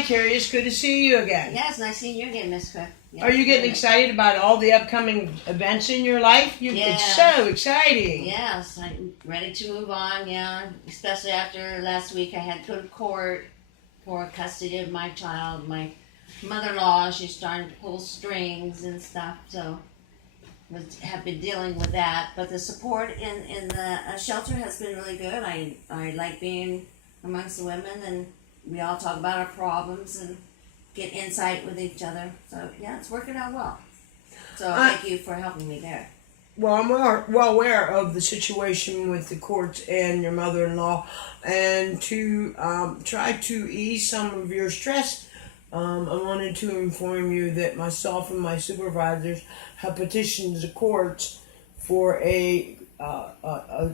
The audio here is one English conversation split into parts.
Hi, Carrie. It's good to see you again. Yeah, it's nice seeing you again, Miss Cook. Yeah, Are you getting excited about all the upcoming events in your life? It's so exciting. Yes, I'm ready to move on, yeah. Especially after last week I had to go to court for custody of my child. My mother-in-law, she's starting to pull strings and stuff, so have been dealing with that. But the support in the shelter has been really good. I like being amongst the women, and we all talk about our problems and get insight with each other. So yeah, it's working out well. So thank you for helping me there. Well, I'm well aware of the situation with the courts and your mother-in-law, and to try to ease some of your stress, I wanted to inform you that myself and my supervisors have petitioned the courts for a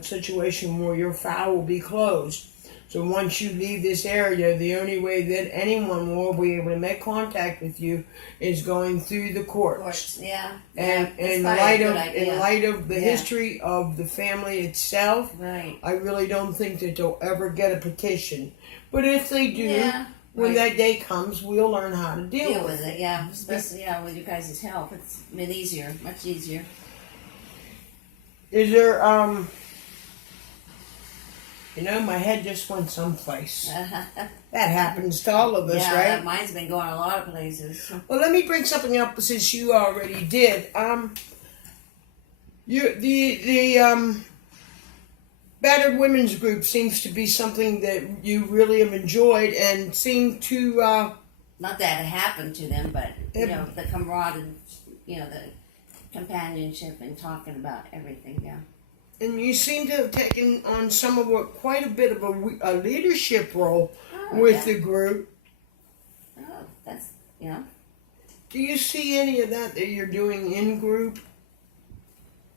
situation where your file will be closed. So once you leave this area, the only way that anyone will be able to make contact with you is going through the courts. Yeah. And in light of the history of the family itself, right, I really don't think that they'll ever get a petition. But if they do, when that day comes, we'll learn how to deal with it. Yeah, especially with you guys' help. It's been easier, much easier. Is there my head just went someplace. That happens to all of us, right? Yeah, mine's been going a lot of places. Well, let me bring something up since you already did. The battered women's group seems to be something that you really have enjoyed and seem to. Not that it happened to them, but the camaraderie, the companionship and talking about everything. Yeah. And you seem to have taken on quite a bit of a leadership role with the group. Oh, that's, Do you see any of that you're doing in group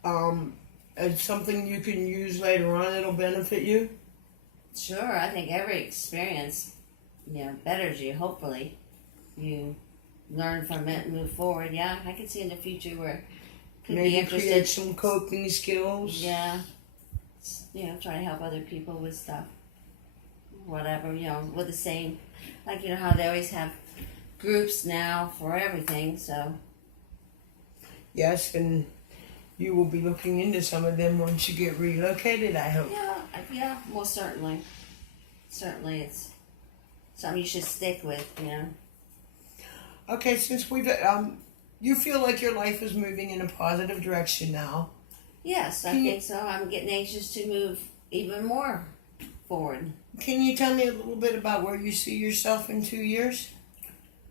as something you can use later on that'll benefit you? Sure. I think every experience, betters you, hopefully. You learn from it and move forward. Yeah, I can see in the future where maybe create some coping skills. Yeah. Try to help other people with stuff. Whatever, with the same, like, how they always have groups now for everything, so. Yes, and you will be looking into some of them once you get relocated, I hope. Yeah, most certainly. Certainly it's something you should stick with, Okay, since we've, you feel like your life is moving in a positive direction now. Yes, I think so. I'm getting anxious to move even more forward. Can you tell me a little bit about where you see yourself in 2 years?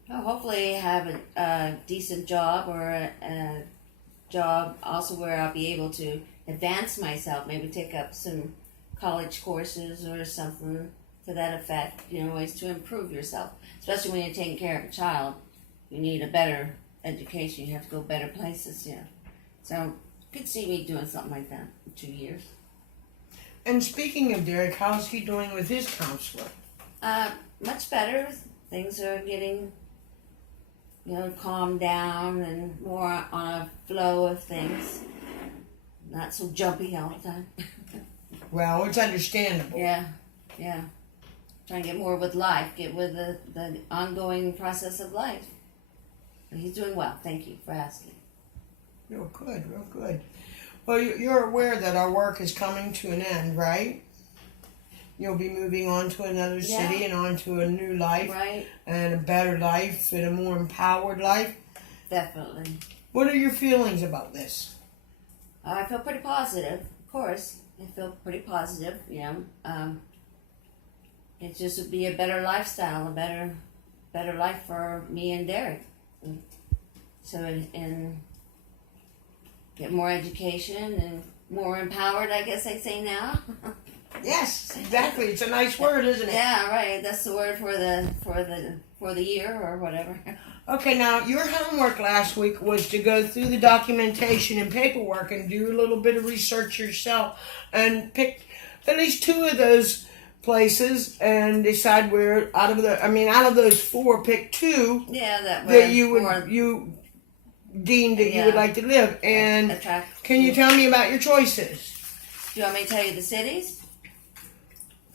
Well, hopefully have a decent job, or a job also where I'll be able to advance myself, maybe take up some college courses or something to that effect, ways to improve yourself. Especially when you're taking care of a child, you need a better education. You have to go better places, So could see me doing something like that in 2 years. And speaking of Derek, how's he doing with his counselor? Much better. Things are getting, calmed down and more on a flow of things. Not so jumpy all the time. Well, it's understandable. Yeah. Trying to get more with life, get with the ongoing process of life. But he's doing well. Thank you for asking. Real good. Well, you're aware that our work is coming to an end, right? You'll be moving on to another city and on to a new life. Right. And a better life and a more empowered life. Definitely. What are your feelings about this? I feel pretty positive, of course. I feel pretty positive, it just would be a better lifestyle, a better life for me and Derek. So, and get more education and more empowered, I guess I say now. Yes, exactly. It's a nice word, isn't it? Yeah, right. That's the word for the year or whatever. Okay, now your homework last week was to go through the documentation and paperwork and do a little bit of research yourself and pick at least 2 of those places and decide where out of those 4, pick 2 that you deemed that you would like to live. And can you tell me about your choices? Do you want me to tell you the cities?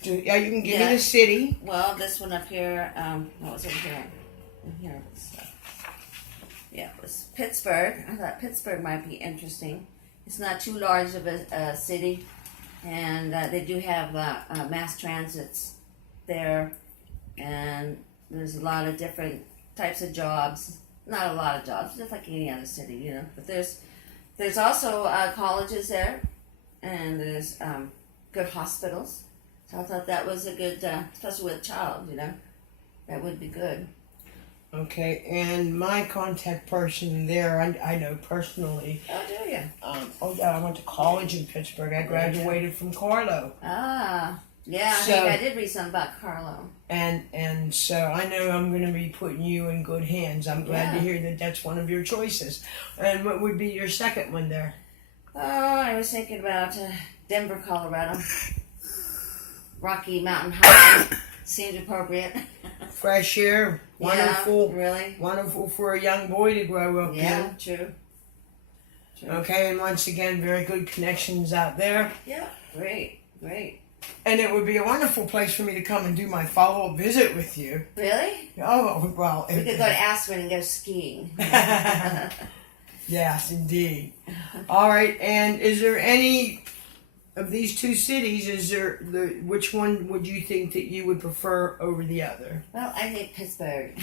Yeah, you can give Yeah. me the city. Well, this one up here, what was it here? In here was, yeah, it was Pittsburgh. I thought Pittsburgh might be interesting. It's not too large of a city, and they do have mass transits there, and there's a lot of different types of jobs. Not a lot of jobs, just like any other city, you know. But there's also colleges there, and there's good hospitals. So I thought that was a good, especially with a child, you know, that would be good. Okay, and my contact person there, I know personally. Oh, do you? Oh yeah, I went to college in Pittsburgh. I graduated from Carlo. Ah, yeah. So- I did read something about Carlo. And so I know I'm going to be putting you in good hands. I'm glad to Yeah. hear that that's one of your choices. And what would be your second one there? Oh, I was thinking about Denver, Colorado. Rocky Mountain High seemed appropriate. Fresh air, wonderful, Yeah, really? wonderful for a young boy to grow up Yeah, in. true. Okay, and once again, very good connections out there. Yeah, great. And it would be a wonderful place for me to come and do my follow-up visit with you. Really? Oh, well. We could go to Aspen and go skiing. Yes, indeed. All right, and is there any of these two cities, which one would you think that you would prefer over the other? Well, I think Pittsburgh.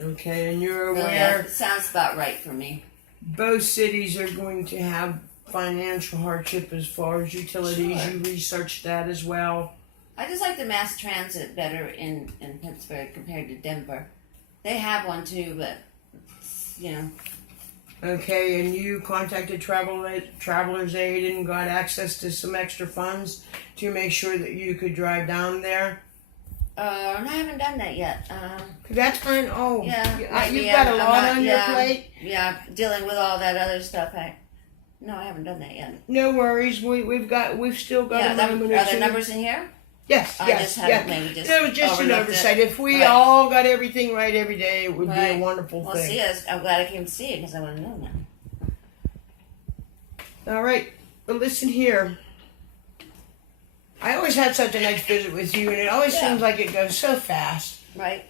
Okay, and you're Really, aware that sounds about right for me. both cities are going to have financial hardship as far as utilities. Sure. You researched that as well. I just like the mass transit better in Pittsburgh compared to Denver. They have one too, but you know. Okay, and you contacted Travelers Aid and got access to some extra funds to make sure that you could drive down there? I haven't done that yet. 'Cause that's fine. Oh, Yeah, you've maybe got a I'm lot not- on your plate. Yeah, dealing with all that other stuff. No, I haven't done that yet. No worries. We've still got Yeah, a moment or are two. there numbers in here? Yes, I yes, just haven't yes. maybe just It was just an overlooked oversight. it. If we Right. all got everything right every day, it would be a Right. wonderful Well, thing. see, I'm glad I came to see it because I want to know now. All right, but listen here. I always had such a nice visit with you, and it always Yeah. seems like it goes so fast. Right?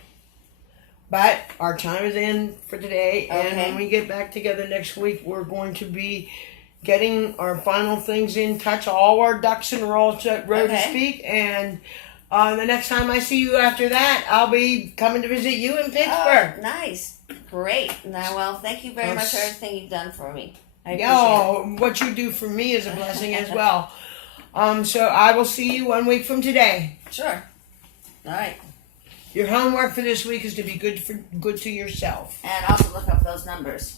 But our time is in for today, and Okay. when we get back together next week, we're going to be getting our final things in touch, all our ducks in a row, to Okay. speak. And the next time I see you after that, I'll be coming to visit you in Pittsburgh. Oh, nice. Great. Now, well, thank you very much for Yes. everything you've done for me. I appreciate Yeah, what you do for me is a blessing as well. So I will see you 1 week from today. it. Sure. All right. Your homework for this week is to be good to yourself. And also look up those numbers.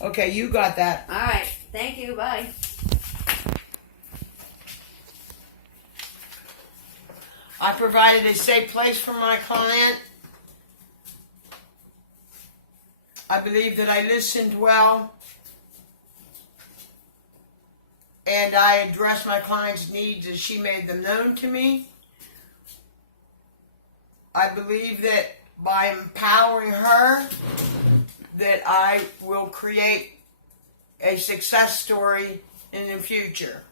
Okay, you got that. All right. Thank you. Bye. I provided a safe place for my client. I believe that I listened well, and I addressed my client's needs as she made them known to me. I believe that by empowering her, that I will create a success story in the future.